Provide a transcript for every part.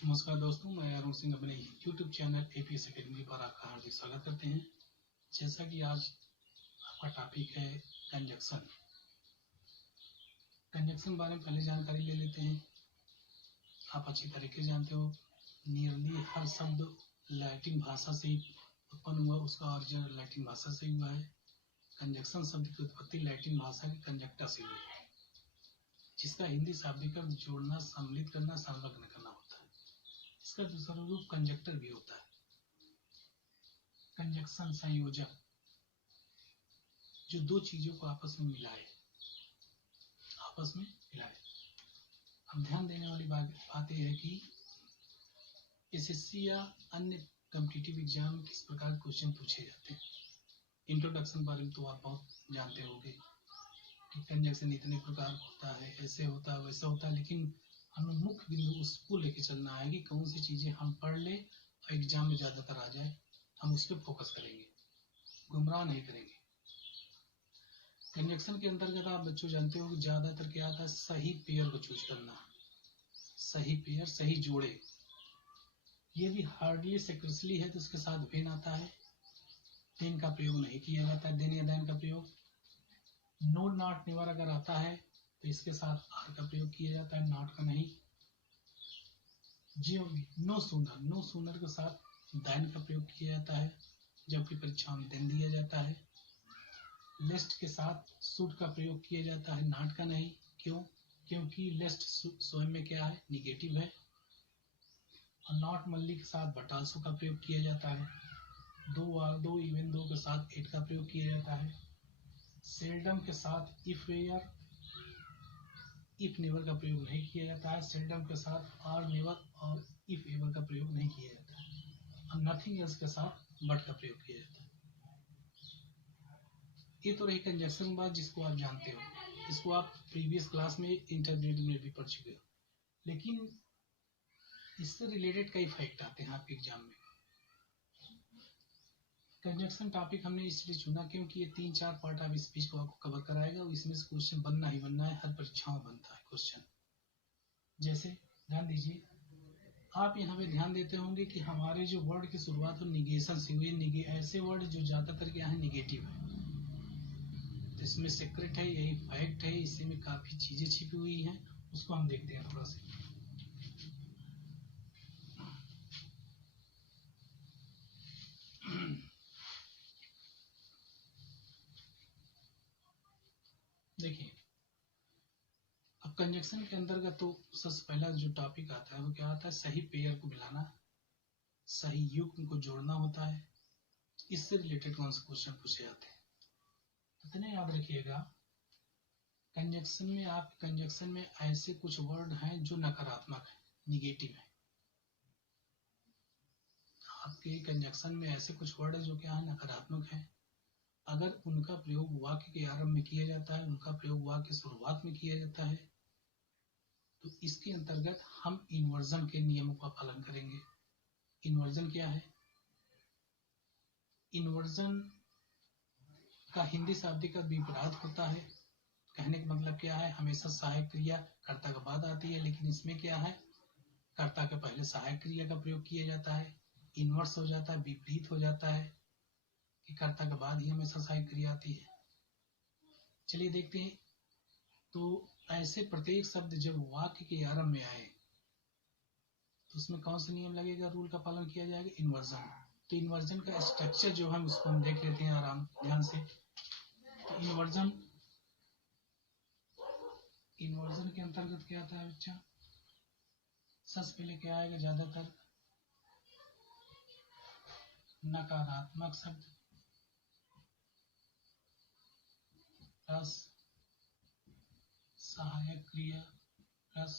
नमस्कार दोस्तों, मैं अरुण सिंह अपने YouTube चैनल APS अकेडमी पर आपका हार्दिक स्वागत करते हैं। जैसा कि आज आपका टॉपिक है कंजक्शन। कंजक्शन बारे में पहले जानकारी ले लेते हैं। आप अच्छी तरीके से जानते हो, नियरली हर शब्द लैटिन भाषा से उत्पन्न हुआ, उसका ओरिजिन लैटिन भाषा से हुआ है। कंजक्शन शब्द की उत्पत्ति लैटिन भाषा के कंजक्टा से हुई है, जिसका हिंदी शाब्दिक अर्थ जोड़ना, सम्मिलित करना, संलग्न करना होता है। इसका दूसरा रूप कंजक्टर भी होता है। कंजक्शन संयोजक, जो दो चीजों को आपस में मिलाए। अब ध्यान देने वाली बात यह है कि एसएससी या अन्य कॉम्पिटिटिव एग्जाम में किस प्रकार क्वेश्चन पूछे जाते हैं। इंट्रोडक्शन बारे में तो आप बहुत जानते होंगे कि कंजक्शन इतने प्रकार होता है, ऐसे होता है, वैसा होता है, लेकिन हमें मुख्य बिंदु उसको लेके चलना है कि कौन सी चीजें हम पढ़ ले और एग्जाम में ज्यादातर आ जाए, हम उस पर फोकस करेंगे, गुमराह नहीं करेंगे। कंजक्शन के अंतर्गत आप बच्चों जानते हो कि ज्यादातर क्या आता है, सही पेयर को चूज करना, सही पेयर, सही जोड़े। ये भी हार्डली सेक्रेसली है तो उसके साथ वेन आता है। देन का प्रयोग नहीं किया जाता है, देन या देन का प्रयोग। नो नॉट नेवर अगर आता है तो इसके साथ आर का प्रयोग किया जाता है, नॉट का नहीं। नो सूनर के साथ देन का प्रयोग किया जाता है, जबकि परीक्षा में देन दिया जाता है। लेस्ट के साथ शुड का प्रयोग किया जाता है, नॉट का नहीं। क्यों? क्योंकि लेस्ट स्वयं में क्या है, निगेटिव है। और नॉट मल्ली के साथ बट आल्सो का प्रयोग किया जाता है। दो इवन दो के साथ एट का प्रयोग किया जाता है। सेल्डम के साथ इफ वेयर, इफ नेवर का प्रयोग नहीं किया जाता है। सेल्डम के साथ आर नेवर और इफ एवर का प्रयोग नहीं किया जाता है। और नथिंग एल्स के साथ बट का प्रयोग किया जाता है। ये तो रही कंजक्शन बात, जिसको आप जानते हो, इसको आप प्रीवियस क्लास में इंटरमीडिएट में भी पढ़ चुके हो। लेकिन इससे रिलेटेड कई फैक्ट आते हैं आपके एग्जाम में। कंजक्शन टॉपिक हमने इसलिए चुना क्योंकि ये 3-4 पार्ट आप स्पीच को आपको कवर कराएगा और इसमें से क्वेश्चन बनना ही बनना है, हर परीक्षा में बनता है क्वेश्चन। जैसे ध्यान दीजिए, आप यहाँ पे ध्यान देते होंगे कि हमारे जो वर्ड की शुरुआत हो निगेशन से हुई, ऐसे वर्ड जो ज्यादातर क्या है, निगेटिव है। तो इसमें सीक्रेट है, यही फैक्ट है, इसी में काफी चीजें छिपी हुई हैं, उसको हम देखते हैं थोड़ा सा। देखिए, अब कंजक्शन के अंतर्गत तो सबसे पहला जो टॉपिक आता है वो क्या आता है, सही पेयर को मिलाना, सही युग्म को जोड़ना होता है। इससे रिलेटेड कौन से क्वेश्चन पूछे जाते हैं, इतने याद रखिएगा। कंजक्शन में ऐसे कुछ वर्ड हैं जो नकारात्मक है, निगेटिव है। आपके कंजक्शन में ऐसे कुछ वर्ड है जो क्या है, नकारात्मक है। अगर उनका प्रयोग वाक्य के आरंभ में किया जाता है, उनका प्रयोग वाक्य की शुरुआत में किया जाता है, तो इसके अंतर्गत हम इन्वर्जन के नियमों का पालन करेंगे। इन्वर्जन क्या है? इन्वर्जन का हिंदी शाब्दिक का विपरीत होता है। कहने का मतलब क्या है, हमेशा सहायक क्रिया कर्ता के बाद आती है, लेकिन इसमें क्या है, कर्ता के पहले सहायक क्रिया का प्रयोग किया जाता है। इन्वर्स हो जाता है, विपरीत हो जाता है कि कर्ता के बाद ही हमेशा सहायक क्रिया आती है। चलिए देखते हैं। तो ऐसे प्रत्येक शब्द जब वाक्य के आरंभ में आए तो उसमें कौन सा नियम लगेगा, रूल का पालन किया जाएगा, इन्वर्जन। तो इन्वर्जन का स्ट्रक्चर जो है उसको हम देख लेते हैं आराम ध्यान से। तो इन्वर्जन के अंतर्गत क्या आता है बच्चा, सबसे पहले क्या आएगा, ज्यादातर नकारात्मक शब्द प्लस सहायक क्रिया प्लस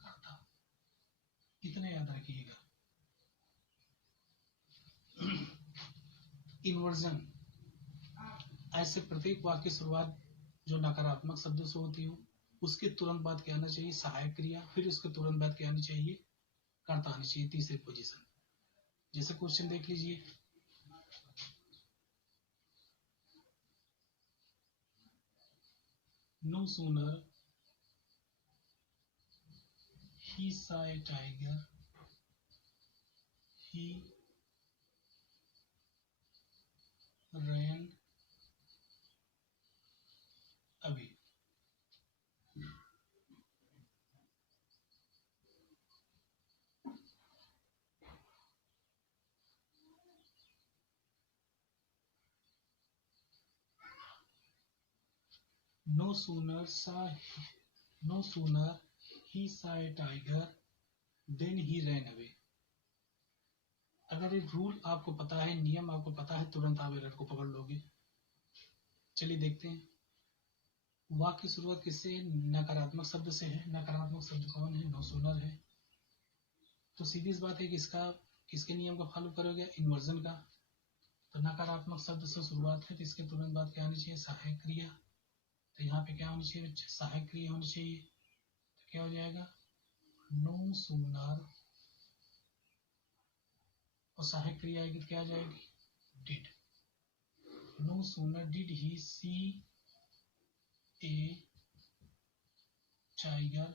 कर्ता, इतने याद रखिएगा। इन्वर्जन ऐसे प्रत्येक वाक्य की शुरुआत जो नकारात्मक शब्दों से होती हो, उसके तुरंत बाद क्या आना चाहिए, सहायक क्रिया, फिर उसके तुरंत बाद क्या आनी चाहिए, कर्ता आनी चाहिए, तीसरी पोजीशन। जैसे क्वेश्चन देख लीजिए, no sooner he saw a tiger, he ran away. No sooner he saw a tiger then he ran away. अगर एक रूल आपको पता है, नियम आपको पता है, तुरंत आप एरर को पकड़ लोगे। चलिए देखते हैं। वाक्य की शुरुआत किससे? नकारात्मक शब्द से है। नकारात्मक शब्द कौन है? नो सूनर है। तो सीधी सी बात है कि किसके नियम का फॉलो करोगे? इन्वर्जन का। तो नकारात्मक शब्द से शुरुआत है तो इसके तुरंत बाद क्या होनी चाहिए? सहायक क्रिया। तो यहाँ पे क्या होनी चाहिए? सहायक क्रिया होनी चाहिए। तो क्या हो जाएगा? नो सूनर, और सहायक क्रिया आएगी तो क्या आ जाएगी? Did. No sooner did he see a tiger.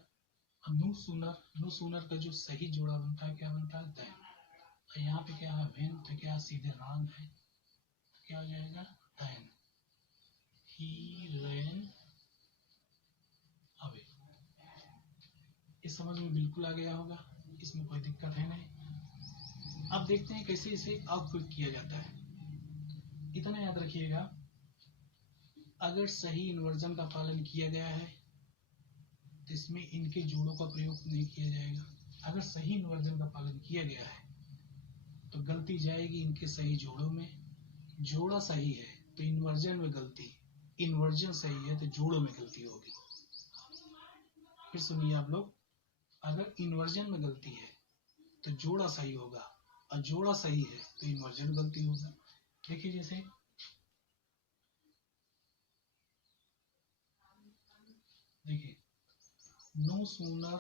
No sooner का जो सही जोड़ा बनता है क्या बनता है? देन। और यहाँ पे क्या है? व्हेन। तो क्या सीधे रॉन्ग है? तो क्या हो जाएगा? Then he ran away. इस समझ में बिल्कुल आ गया होगा, इसमें कोई दिक्कत है नहीं। अब देखते हैं कैसे इसे आउटपुट किया जाता है। इतना याद रखिएगा, अगर सही इन्वर्जन का पालन किया गया है तो इसमें इनके जोड़ों का प्रयोग नहीं किया जाएगा। अगर सही इन्वर्जन का पालन किया गया है तो गलती जाएगी इनके सही जोड़ों में। जोड़ा सही है तो इन्वर्जन में गलती, इन्वर्जन सही है तो जोड़ों में गलती होगी। फिर सुनिए आप लोग, अगर इन्वर्जन में गलती है तो जोड़ा सही होगा, और जोड़ा सही है तो इन्वर्जन गलती होगा। देखिए जैसे देखिए, नो सूनर,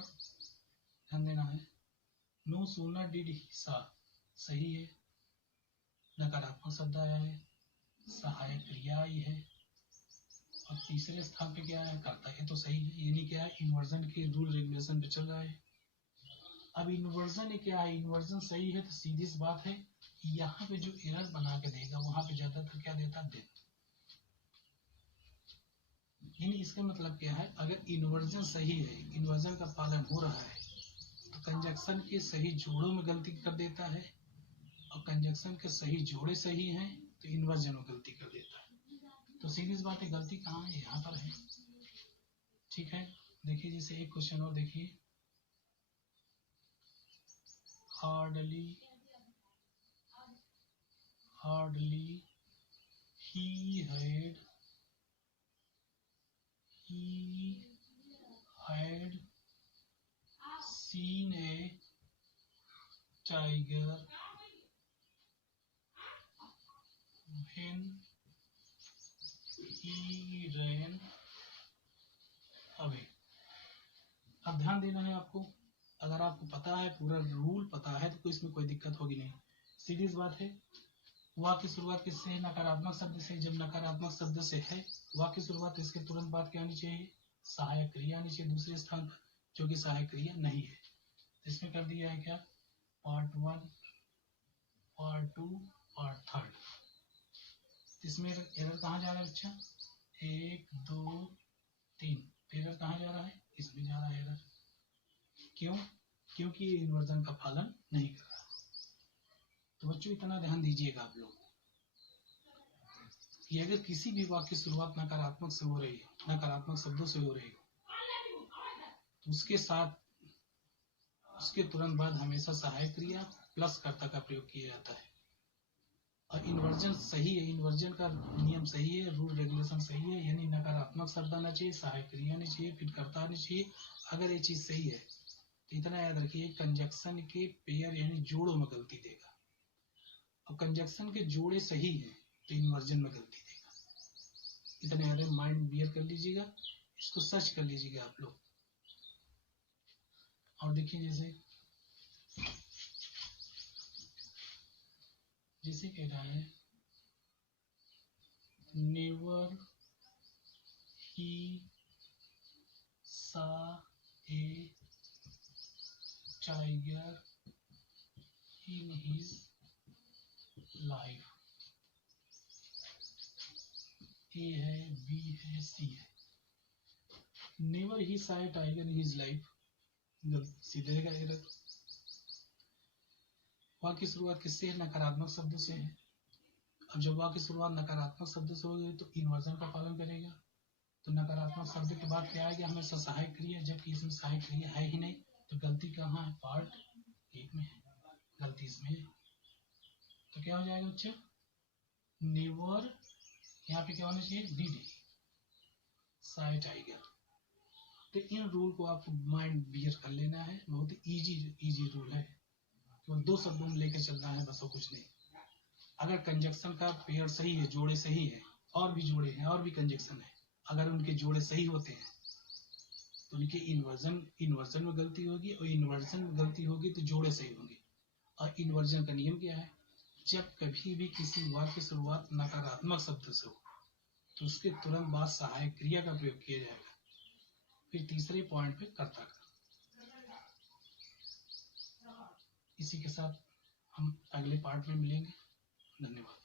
ध्यान देना है, नो सूनर डिड ही सा, सही है। नकारात्मक शब्द आया है, सहायक क्रिया आई है, और तीसरे स्थान पे क्या है? कर्ता है। तो सही है, यानी क्या है? इन्वर्जन के रूल रेगुलेशन पे चल रहा है। अब इन्वर्जन क्या है? इन्वर्जन सही है तो सीधी सी बात है, यहाँ पे जो एरर बना के देगा वहां पे ज्यादातर क्या देता? देन। यानी इसका मतलब क्या है? अगर इन्वर्जन सही है, इन्वर्जन का पालन हो रहा है, तो कंजक्शन के सही जोड़ों में गलती कर देता है, और कंजक्शन के सही जोड़े सही हैं तो इन्वर्जन में गलती कर देता है। तो सीधी सी बात है, गलती कहाँ है? यहाँ पर है। ठीक है, देखिए जैसे एक क्वेश्चन और देखिए, hardly he had seen a tiger when he ran away। अब ध्यान देना है आपको, अगर आपको पता है, पूरा रूल पता है, तो इसमें कोई दिक्कत होगी नहीं। सीधी सी बात है। वाक्य की शुरुआत किससे है? नकारात्मक शब्द से। जब नकारात्मक शब्द से है वाक्य की शुरुआत, इसके तुरंत बाद क्या आनी चाहिए? सहायक क्रिया आनी चाहिए दूसरे स्थान पर, जो कि सहायक क्रिया नहीं है। इसमें कर दिया है क्या? Part 1, part 2, part 3। इसमें एरर कहाँ जा रहा है बच्चा? 1, 2, 3। एरर कहाँ जा रहा है? इसमें जा रहा है एरर। क्यों? क्योंकि ये इन्वर्जन का पालन नहीं कर रहा। तो बच्चों इतना ध्यान दीजिएगा आप लोग कि अगर किसी भी वाक्य की शुरुआत नकारात्मक से हो रही है, नकारात्मक शब्दों से हो रही हो, तो उसके साथ, उसके तुरंत बाद हमेशा सहायक क्रिया प्लस कर्ता का प्रयोग किया जाता है। और इन्वर्जन सही है, इन्वर्जन का नियम सही है, रूल रेगुलेशन सही है, यानी नकारात्मक शब्द आना चाहिए, सहायक क्रिया आनी चाहिए, फिर कर्ता आनी चाहिए। अगर ये चीज सही है तो इतना याद रखिए, कंजक्शन के पेयर यानी जोड़ों में गलती देगा, और कंजक्शन के जोड़े सही हैं तो इन्वर्जन में गलती देगा। इतना याद है, माइंड बियर कर लीजिएगा, इसको सर्च कर लीजिएगा आप लोग। और देखिए जैसे कह रहा है, नेवर ही सा ए tiger in his life. A है, B है, C है. Never he saw a tiger in his life. सीधे का एरर. वाक्य की शुरुआत किससे है? नकारात्मक शब्द से है. अब जब वाक्य की शुरुआत नकारात्मक शब्द से होगी तो इन्वर्जन का पालन करेगा. तो नकारात्मक शब्द के बाद क्या आएगा? हमेशा सहायक क्रिया, जबकि इसमें सहायक क्रिया है ही नहीं. तो गलती कहाँ है? पार्ट 1 में है, गलती इसमें है. तो क्या हो जाएगा बच्चे? नेवर, यहाँ पे क्या होना चाहिए? Did saw a tiger. तो इन रूल को आपको माइंड बियर कर लेना है. बहुत इजी रूल है. केवल 2 शब्दों में लेकर चलना है बस, और कुछ नहीं. अगर कंजक्शन का पेयर सही है, जोड़े सही है, और भी जोड़े हैं और भी कंजक्शन है, अगर उनके जोड़े सही होते हैं तो उनके इन्वर्जन में गलती होगी, और इन्वर्जन में गलती होगी तो जोड़े सही होंगे. और इन्वर्जन का नियम क्या है? जब कभी भी किसी वाक्य की शुरुआत नकारात्मक शब्द से हो तो उसके तुरंत बाद सहायक क्रिया का प्रयोग किया जाएगा. फिर तीसरे पॉइंट पे कर्ता का. इसी के साथ हम अगले पार्ट में मिलेंगे. धन्यवाद.